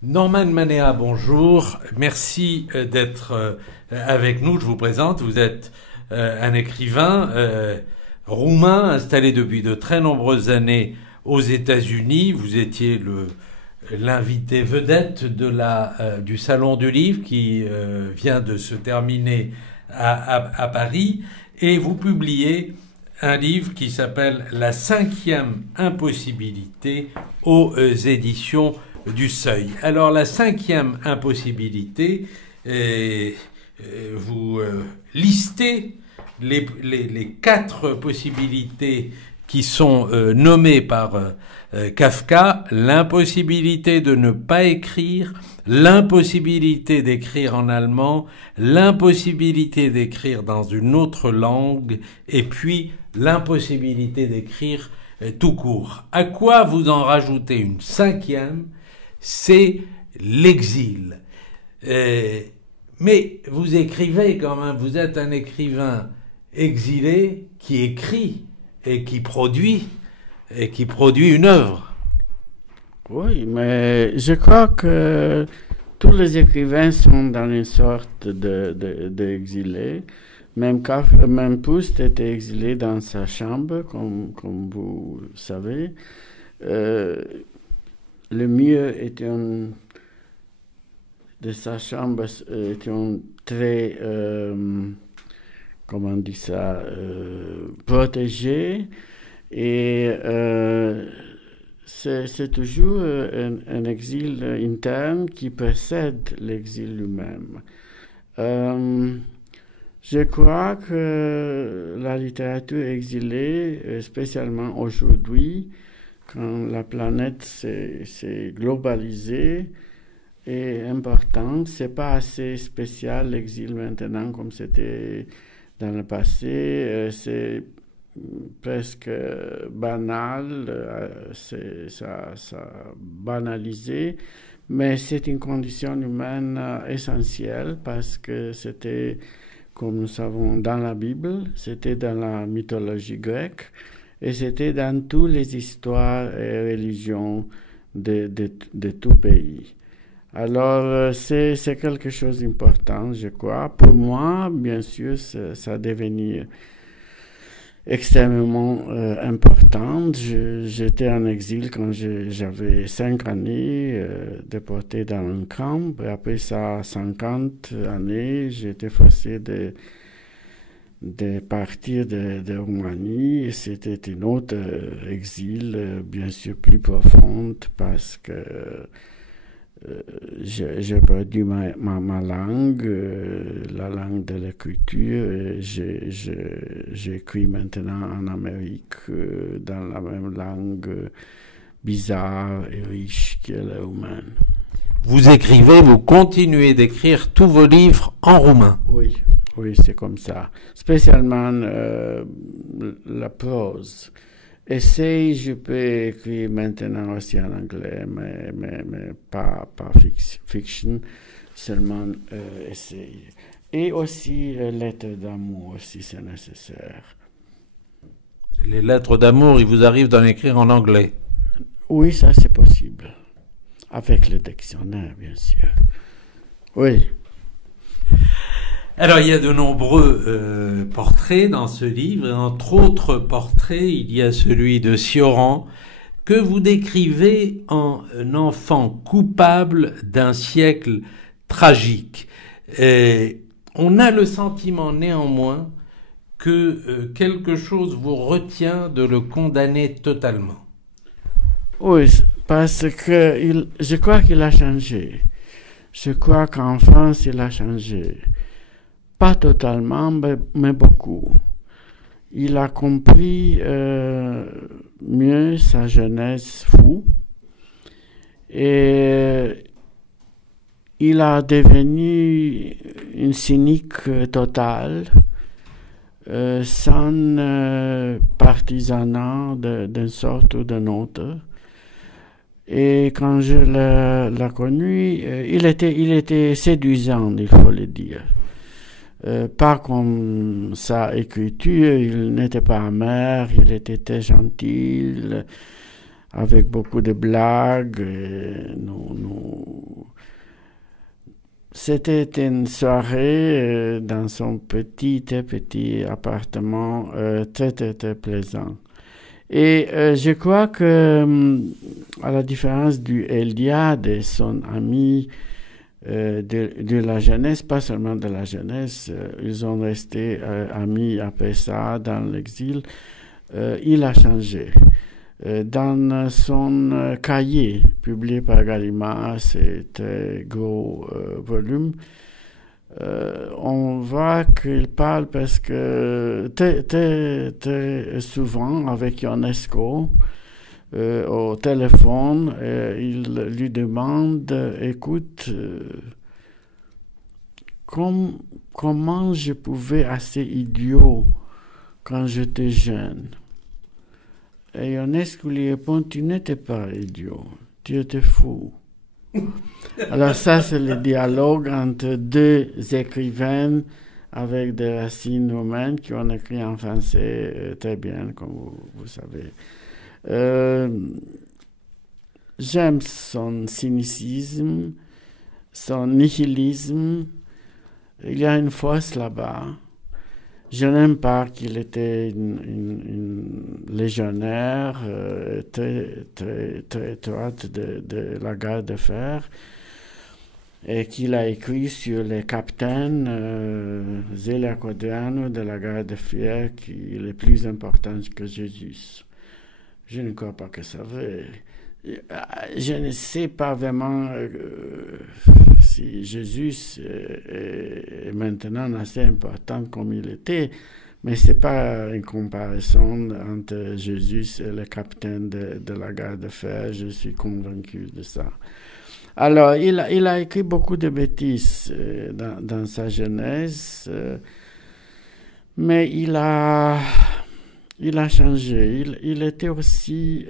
Norman Manea, bonjour. Merci d'être avec nous. Je vous présente. Vous êtes un écrivain roumain installé depuis de très nombreuses années aux États-Unis. Vous étiez l'invité vedette du Salon du Livre qui vient de se terminer à Paris. Et vous publiez un livre qui s'appelle La cinquième impossibilité aux éditions du Seuil. Alors la cinquième impossibilité, vous listez les quatre possibilités qui sont nommées par Kafka: l'impossibilité de ne pas écrire, l'impossibilité d'écrire en allemand, l'impossibilité d'écrire dans une autre langue, et puis l'impossibilité d'écrire tout court. À quoi vous en rajoutez une cinquième? C'est l'exil. Mais vous écrivez quand même, vous êtes un écrivain exilé qui écrit et qui produit une œuvre. Oui, mais je crois que tous les écrivains sont dans une sorte d'exilé. Même Proust était exilé dans sa chambre, comme vous savez. Le mieux de sa chambre était très, comment on dit ça, protégé. Et c'est toujours un exil interne qui précède l'exil lui-même. Je crois que la littérature exilée, spécialement aujourd'hui, quand la planète s'est globalisée, est importante. C'est pas assez spécial l'exil maintenant comme c'était dans le passé. C'est presque banal, ça banalisé, mais c'est une condition humaine essentielle parce que c'était, comme nous savons dans la Bible, c'était dans la mythologie grecque, et c'était dans toutes les histoires et religions de tout pays. Alors, c'est quelque chose d'important, je crois. Pour moi, bien sûr, ça a devenu extrêmement important. J'étais en exil quand j'avais 5 années, déporté dans un camp. Et après ça, 50 années, j'étais forcé de partir de Roumanie. C'était un autre exil, bien sûr plus profond, parce que j'ai perdu ma langue, la langue de l'écriture. J'écris maintenant en Amérique dans la même langue bizarre et riche qu'est le roumain. Vous écrivez, vous continuez d'écrire tous vos livres en roumain. Oui, c'est comme ça. Spécialement la prose. Essai, je peux écrire maintenant aussi en anglais, mais pas fiction, seulement essai. Et aussi lettres d'amour, si c'est nécessaire. Les lettres d'amour, il vous arrive d'en écrire en anglais? Oui, ça c'est possible. Avec le dictionnaire, bien sûr. Oui. Alors, il y a de nombreux portraits dans ce livre, et entre autres portraits, il y a celui de Cioran, que vous décrivez en un enfant coupable d'un siècle tragique. Et on a le sentiment néanmoins que quelque chose vous retient de le condamner totalement. Oui, parce que je crois qu'il a changé. Je crois qu'en France, il a changé. Pas totalement, mais beaucoup. Il a compris mieux sa jeunesse fou, et il a devenu une cynique totale, sans partisanat d'une sorte ou d'une autre. Et quand je l'ai connu, il était séduisant, il faut le dire. Pas comme sa écriture, il n'était pas amer, il était très gentil, avec beaucoup de blagues. Nous C'était une soirée dans son petit appartement très plaisant. Et je crois que, à la différence du Eliade et son ami de la jeunesse, pas seulement de la jeunesse, ils ont resté amis après ça dans l'exil, il a changé. Dans son cahier publié par Gallimard, c'est très gros volume, on voit qu'il parle parce que très souvent avec Ionesco au téléphone, il lui demande, écoute, comment je pouvais assez idiot quand j'étais jeune? Et Ionesco lui répond, tu n'étais pas idiot, tu étais fou. Alors ça, c'est le dialogue entre deux écrivains avec des racines romaines qui ont écrit en français très bien, comme vous savez. J'aime son cynicisme, son nihilisme. Il y a une force là-bas. Je n'aime pas qu'il était une légionnaire très étroite de la garde de fer et qu'il a écrit sur les capitaines Zelia Quadrano de la garde de fer qui est plus important que Jésus. Je ne crois pas que ça vrai. Je ne sais pas vraiment si Jésus est maintenant assez important comme il était, mais ce n'est pas une comparaison entre Jésus et le capitaine de la garde de fer. Je suis convaincu de ça. Alors, il a écrit beaucoup de bêtises dans sa jeunesse, mais il a changé. Il était aussi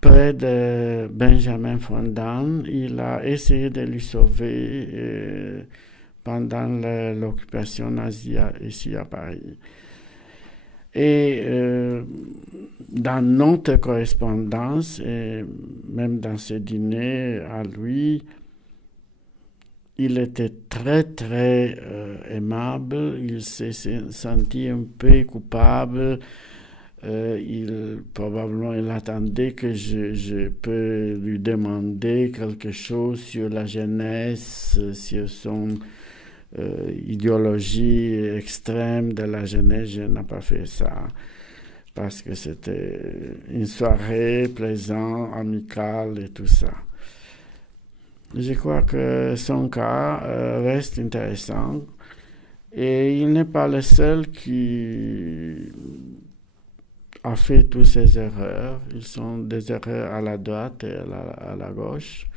près de Benjamin Fondan. Il a essayé de lui sauver pendant l'occupation nazie ici à Paris. Et dans notre correspondance, et même dans ce dîner à lui, il était très aimable. Il s'est senti un peu coupable. Probablement il attendait que je peux lui demander quelque chose sur la jeunesse, sur son idéologie extrême de la jeunesse. Je n'ai pas fait ça parce que c'était une soirée plaisante, amicale et tout ça. Je crois que son cas reste intéressant et il n'est pas le seul qui a fait toutes ces erreurs. Ils sont des erreurs à la droite et à la gauche.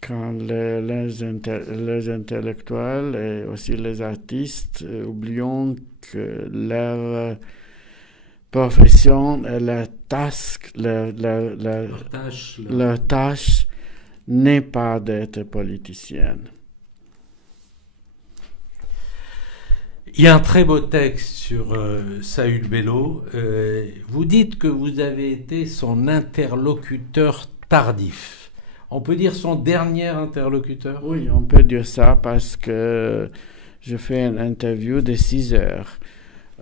Quand les intellectuels et aussi les artistes oublions que leur profession et leur tâche n'est pas d'être politicienne. Il y a un très beau texte sur Saül Bellow. Vous dites que vous avez été son interlocuteur tardif. On peut dire son dernier interlocuteur? Oui, on peut dire ça parce que je fais une interview de 6 heures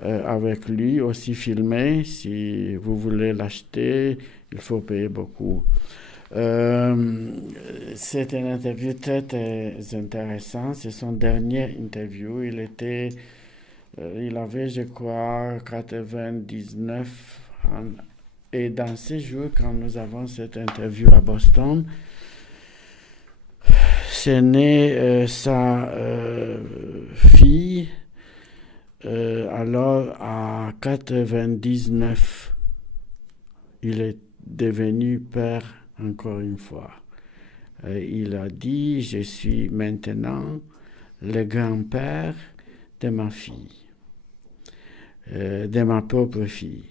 avec lui, aussi filmée. Si vous voulez l'acheter, il faut payer beaucoup. C'est une interview très intéressante. C'est son dernier interview. Il avait, je crois, 99 ans. Et dans ces jours, quand nous avons cette interview à Boston, c'est né sa fille, alors à 99. Il est devenu père encore une fois. Il a dit, je suis maintenant le grand-père de ma fille, de ma propre fille.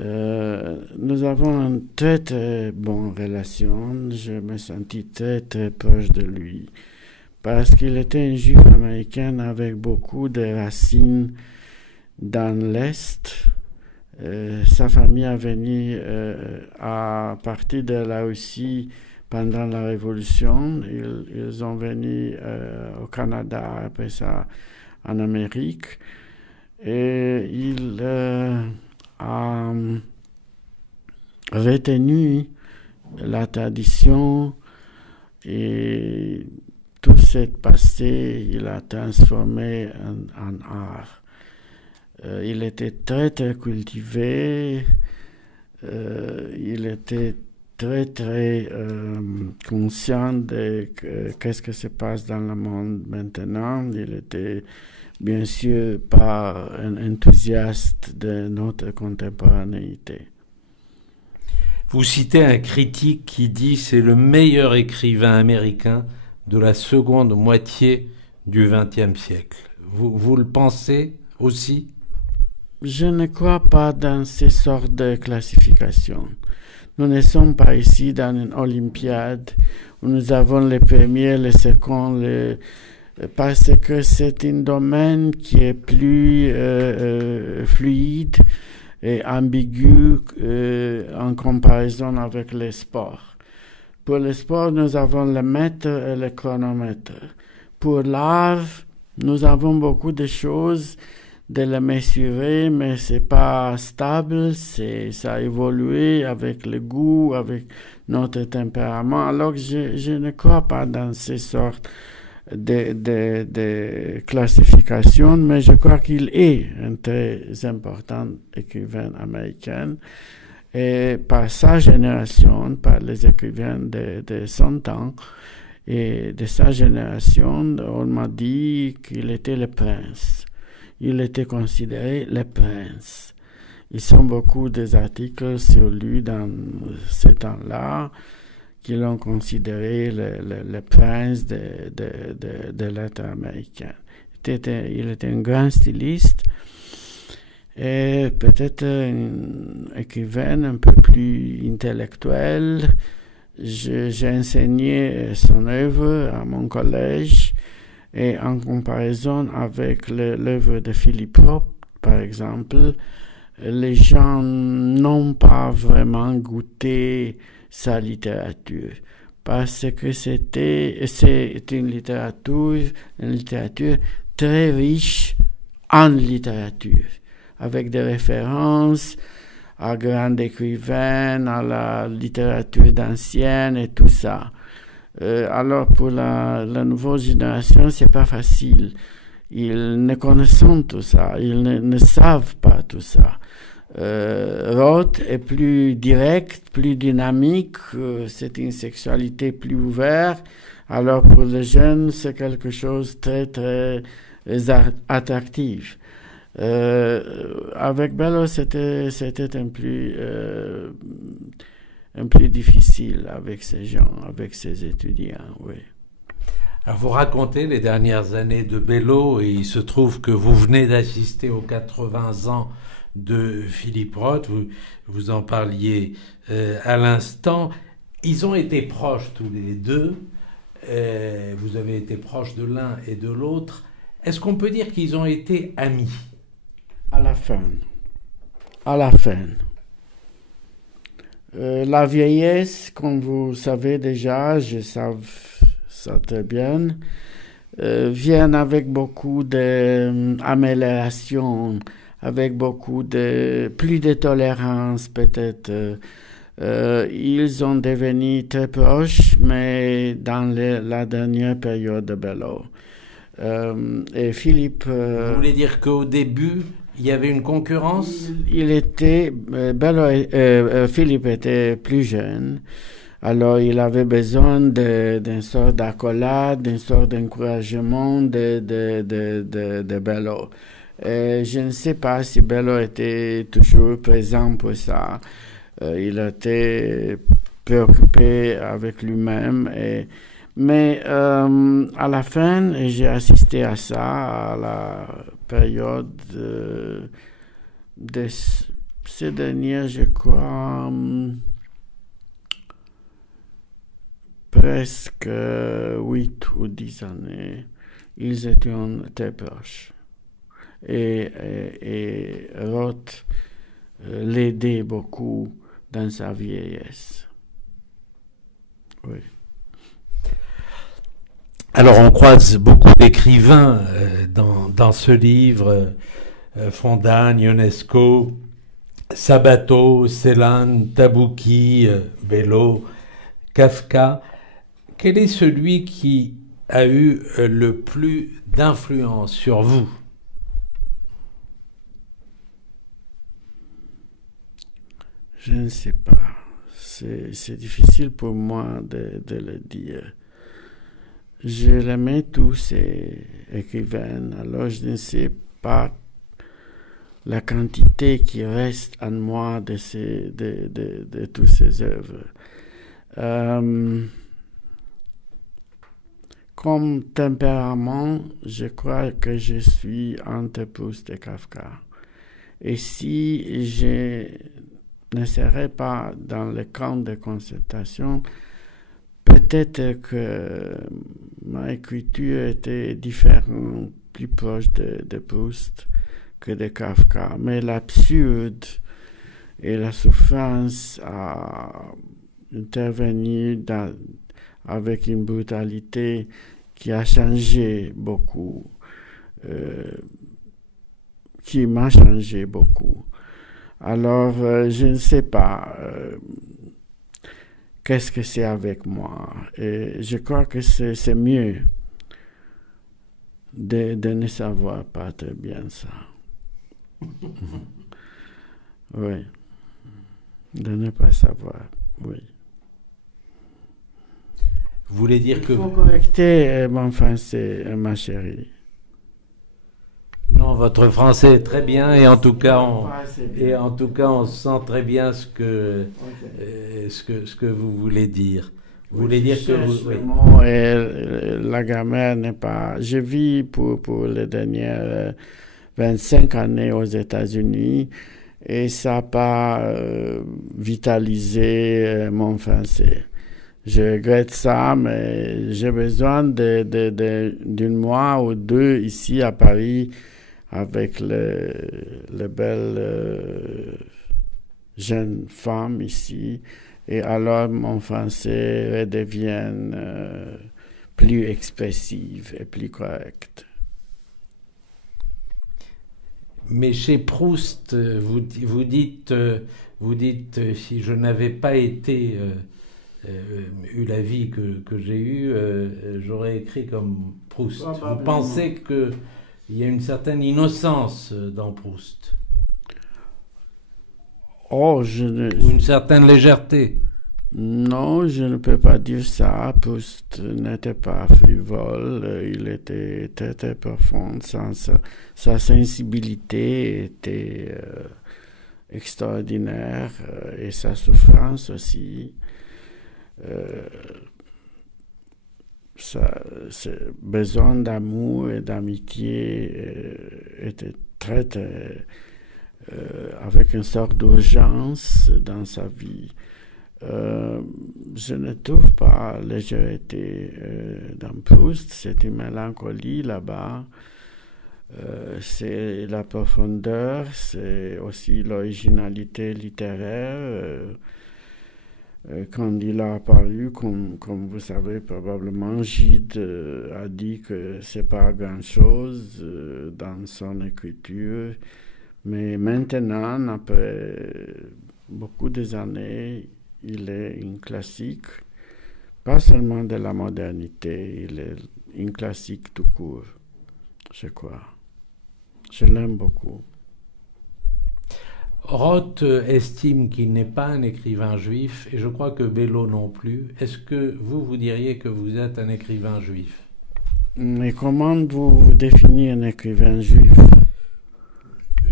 Nous avons une très bonne relation. Je me sentis très proche de lui parce qu'il était un juif américain avec beaucoup de racines dans l'Est. Sa famille est venue à partir de la Russie pendant la Révolution. Ils sont venus au Canada, après ça en Amérique. Et il a retenu la tradition et tout ce passé, il a transformé en art. Il était très très cultivé, il était très très conscient de qu'est-ce qui se passe dans le monde maintenant. Il était bien sûr pas un enthousiaste de notre contemporanéité. Vous citez un critique qui dit c'est le meilleur écrivain américain de la seconde moitié du XXe siècle. Vous le pensez aussi? Je ne crois pas dans ces sortes de classifications. Nous ne sommes pas ici dans une olympiade où nous avons les premiers, les seconds, parce que c'est un domaine qui est plus fluide et ambigu en comparaison avec les sports. Pour le sport, nous avons le mètre et le chronomètre. Pour l'art, nous avons beaucoup de choses de le mesurer, mais c'est pas stable, ça a évolué avec le goût, avec notre tempérament. Alors je ne crois pas dans ces sortes de classifications, mais je crois qu'il est un très important écrivain américain. Et par sa génération, par les écrivains de son temps et de sa génération, on m'a dit qu'il était le prince. Il était considéré le prince. Ils sont beaucoup des articles sur lui dans ce temps-là qui l'ont considéré le prince de l'être américain. Il était un grand styliste et peut-être un écrivain un peu plus intellectuel. J'ai enseigné son œuvre à mon collège et en comparaison avec l'œuvre de Philippe Roth, par exemple, les gens n'ont pas vraiment goûté sa littérature parce que c'est une littérature très riche en littérature, avec des références à grands écrivains, à la littérature d'ancienne et tout ça. Alors pour la nouvelle génération, c'est pas facile. Ils ne connaissent tout ça, ils ne savent pas tout ça. Roth est plus direct, plus dynamique, c'est une sexualité plus ouverte. Alors pour les jeunes, c'est quelque chose de très très attractif. Avec Bello, c'était un plus difficile avec ces gens, avec ces étudiants, oui. Alors vous racontez les dernières années de Bello et il se trouve que vous venez d'assister aux 80 ans de Philippe Roth, vous en parliez à l'instant. Ils ont été proches tous les deux, vous avez été proches de l'un et de l'autre. Est-ce qu'on peut dire qu'ils ont été amis? À la fin. La vieillesse, comme vous savez déjà, je sais ça très bien, vient avec beaucoup d'améliorations, avec beaucoup plus de tolérance peut-être. Ils ont devenu très proches, mais dans la dernière période de Bello. Et Philippe... Vous voulez dire qu'au début, il y avait une concurrence? Philippe était plus jeune. Alors, il avait besoin d'une sorte d'accolade, d'une sorte d'encouragement de Bello. Je ne sais pas si Bello était toujours présent pour ça. Il était préoccupé avec lui-même. Mais à la fin, j'ai assisté à ça, à la période de ces dernières, je crois... presque 8 ou 10 années, ils étaient très proches. Et Roth l'aidait beaucoup dans sa vieillesse. oui. Alors on croise beaucoup d'écrivains dans ce livre, Fondane, Ionesco, Sabato, Celan, Tabouki, Bello, Kafka. Quel est celui qui a eu le plus d'influence sur vous? Je ne sais pas. C'est difficile pour moi de le dire. Je l'aimais tous ces écrivains, alors je ne sais pas la quantité qui reste en moi de toutes ces œuvres. Comme tempérament, je crois que je suis entre Proust et Kafka. Et si je ne serais pas dans le camp de concertation, peut-être que ma écriture était différente, plus proche de Proust que de Kafka. Mais l'absurde et la souffrance a intervenu avec une brutalité qui a changé beaucoup, qui m'a changé beaucoup. Alors, je ne sais pas qu'est-ce que c'est avec moi. Et je crois que c'est mieux de ne savoir pas très bien ça. Oui. De ne pas savoir, oui. Vous voulez dire que... Il faut correcter mon français, ma chérie. Non, votre français est très bien et en tout cas, on sent très bien ce que vous voulez dire. Vous voulez dire que vous... Le mot et la grammaire n'est pas... Je vis pour les dernières 25 années aux États-Unis et ça n'a pas vitalisé mon français. Je regrette ça, mais j'ai besoin d'un mois ou deux ici à Paris avec les belles jeunes femmes ici. Et alors mon français redevient plus expressif et plus correct. Mais chez Proust, vous dites, si je n'avais pas été... eu la vie que j'ai eue, j'aurais écrit comme Proust. Vous pensez qu'il y a une certaine innocence dans Proust? Ou une certaine légèreté? Non, je ne peux pas dire ça. Proust n'était pas frivole, il était très très profond. Sa sensibilité était extraordinaire et sa souffrance aussi. Ce besoin d'amour et d'amitié était très, très avec une sorte d'urgence dans sa vie. Je ne trouve pas légèreté dans Proust, c'est une mélancolie là-bas, c'est la profondeur, c'est aussi l'originalité littéraire. Quand il a apparu, comme vous savez probablement, Gide a dit que c'est pas grand-chose dans son écriture, mais maintenant, après beaucoup d'années, il est une classique, pas seulement de la modernité, il est une classique tout court, je crois. Je l'aime beaucoup. Roth estime qu'il n'est pas un écrivain juif, et je crois que Bello non plus. Est-ce que vous diriez que vous êtes un écrivain juif? Mais comment vous définissez un écrivain juif?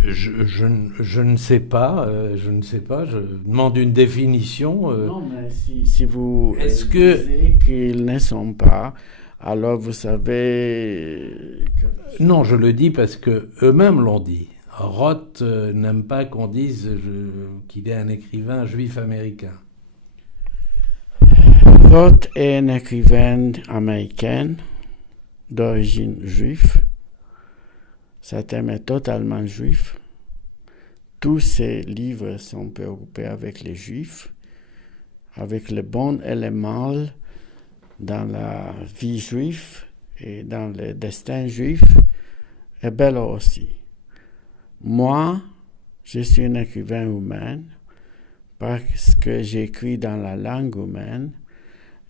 Je ne sais pas, je demande une définition. Non, mais si vous disiez qu'ils ne sont pas, alors vous savez... Non, je le dis parce que eux-mêmes l'ont dit. Roth n'aime pas qu'on dise qu'il est un écrivain juif américain. Roth est un écrivain américain d'origine juive. Sa thème est totalement juif. Tous ses livres sont préoccupés avec les juifs, avec le bon et le mal, dans la vie juive et dans le destin juif est belle aussi. Moi, je suis un écrivain humain parce que j'écris dans la langue humaine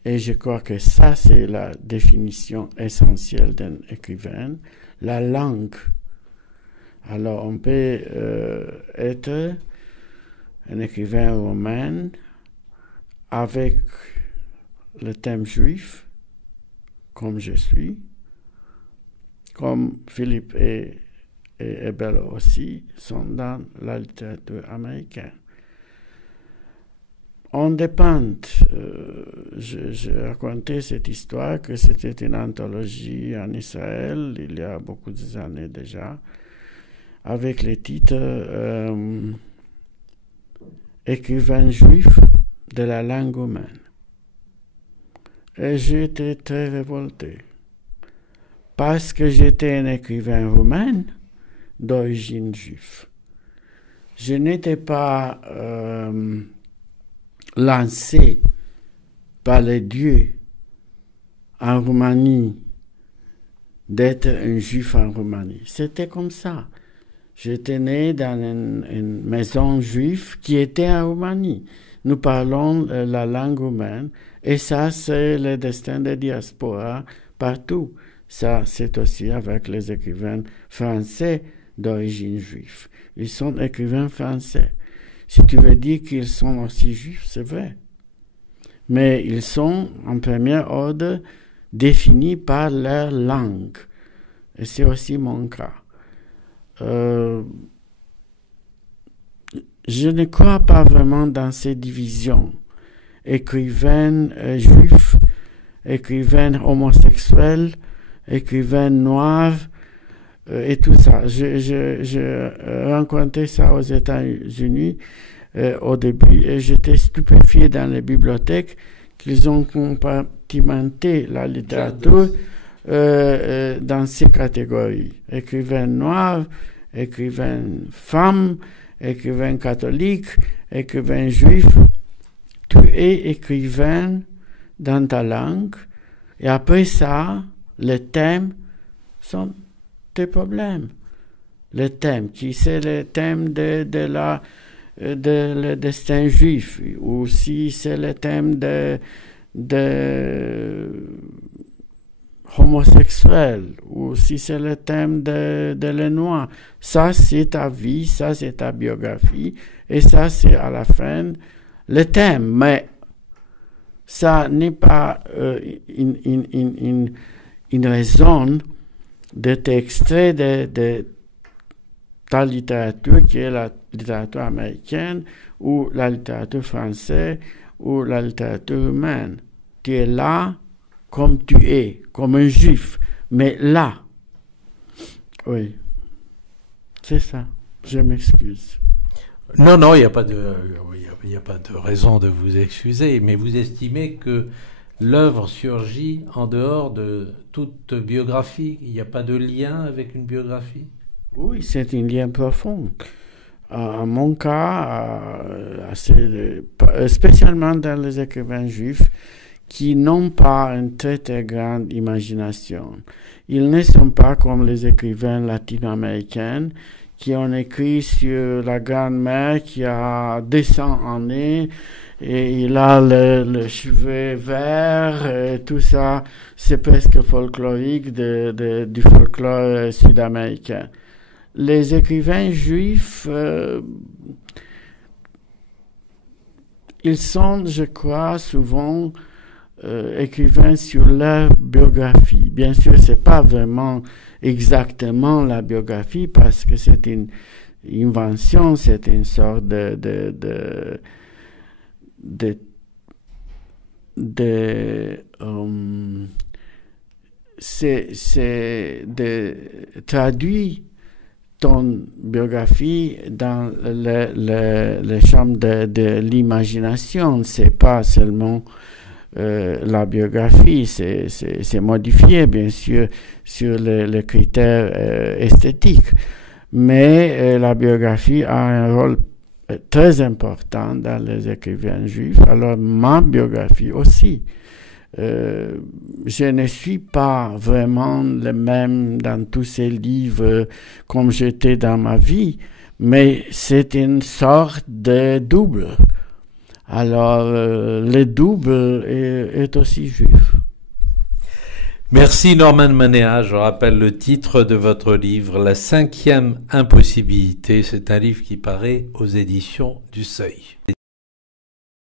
et je crois que ça, c'est la définition essentielle d'un écrivain, la langue. Alors, on peut être un écrivain romain avec le thème juif, comme je suis, comme Philippe et Bella aussi sont dans la littérature américaine. On dépend. Je racontais cette histoire que c'était une anthologie en Israël il y a beaucoup d'années déjà, avec le titre Écrivain juif de la langue humaine. Et j'étais très révolté parce que j'étais un écrivain roumain d'origine juive. Je n'étais pas lancé par les dieux en Roumanie d'être un juif en Roumanie. C'était comme ça. J'étais né dans une maison juive qui était en Roumanie. Nous parlons la langue roumaine et ça, c'est le destin des diasporas partout. Ça, c'est aussi avec les écrivains français d'origine juive. Ils sont écrivains français. Si tu veux dire qu'ils sont aussi juifs, c'est vrai. Mais ils sont, en premier ordre, définis par leur langue. Et c'est aussi mon cas. Je ne crois pas vraiment dans ces divisions. Écrivain juif, écrivain homosexuel, écrivain noir, et tout ça. Je rencontrais ça aux États-Unis au début et j'étais stupéfié dans les bibliothèques qu'ils ont compartimenté la littérature dans ces catégories. Écrivain noir, écrivain femme, écrivain catholique, écrivain juif. Tu es écrivain dans ta langue et après ça, les thèmes sont tes problèmes. Le thème, qui c'est le thème de le destin juif, ou si c'est le thème de homosexuel, ou si c'est le thème de les noirs. Ça, c'est ta vie, ça, c'est ta biographie, et ça, c'est à la fin le thème. Mais ça n'est pas une raison de t'extraire de ta littérature qui est la littérature américaine ou la littérature française ou la littérature humaine. Tu es là comme tu es, comme un juif, mais là. Oui, c'est ça. Je m'excuse. Non, il n'y a pas de raison de vous excuser, mais vous estimez que l'œuvre surgit en dehors de toute biographie. Il n'y a pas de lien avec une biographie? Oui, c'est un lien profond. En mon cas, spécialement dans les écrivains juifs qui n'ont pas une très très grande imagination. Ils ne sont pas comme les écrivains latino-américains qui ont écrit sur la grand-mère qui a 200 années et il a le cheveu vert, et tout ça, c'est presque folklorique du folklore sud-américain. Les écrivains juifs, ils sont, je crois, souvent écrivains sur leur biographie. Bien sûr, c'est pas vraiment exactement la biographie parce que c'est une invention, c'est une sorte c'est de traduire ton biographie dans le champ de l'imagination. C'est pas seulement la biographie, c'est modifié bien sûr sur les critères esthétiques, mais la biographie a un rôle très important dans les écrivains juifs. Alors ma biographie aussi je ne suis pas vraiment le même dans tous ces livres comme j'étais dans ma vie, mais c'est une sorte de double. Alors, le double est aussi juif. Merci Norman Manéa. Je rappelle le titre de votre livre, La 5e impossibilité. C'est un livre qui paraît aux éditions du Seuil.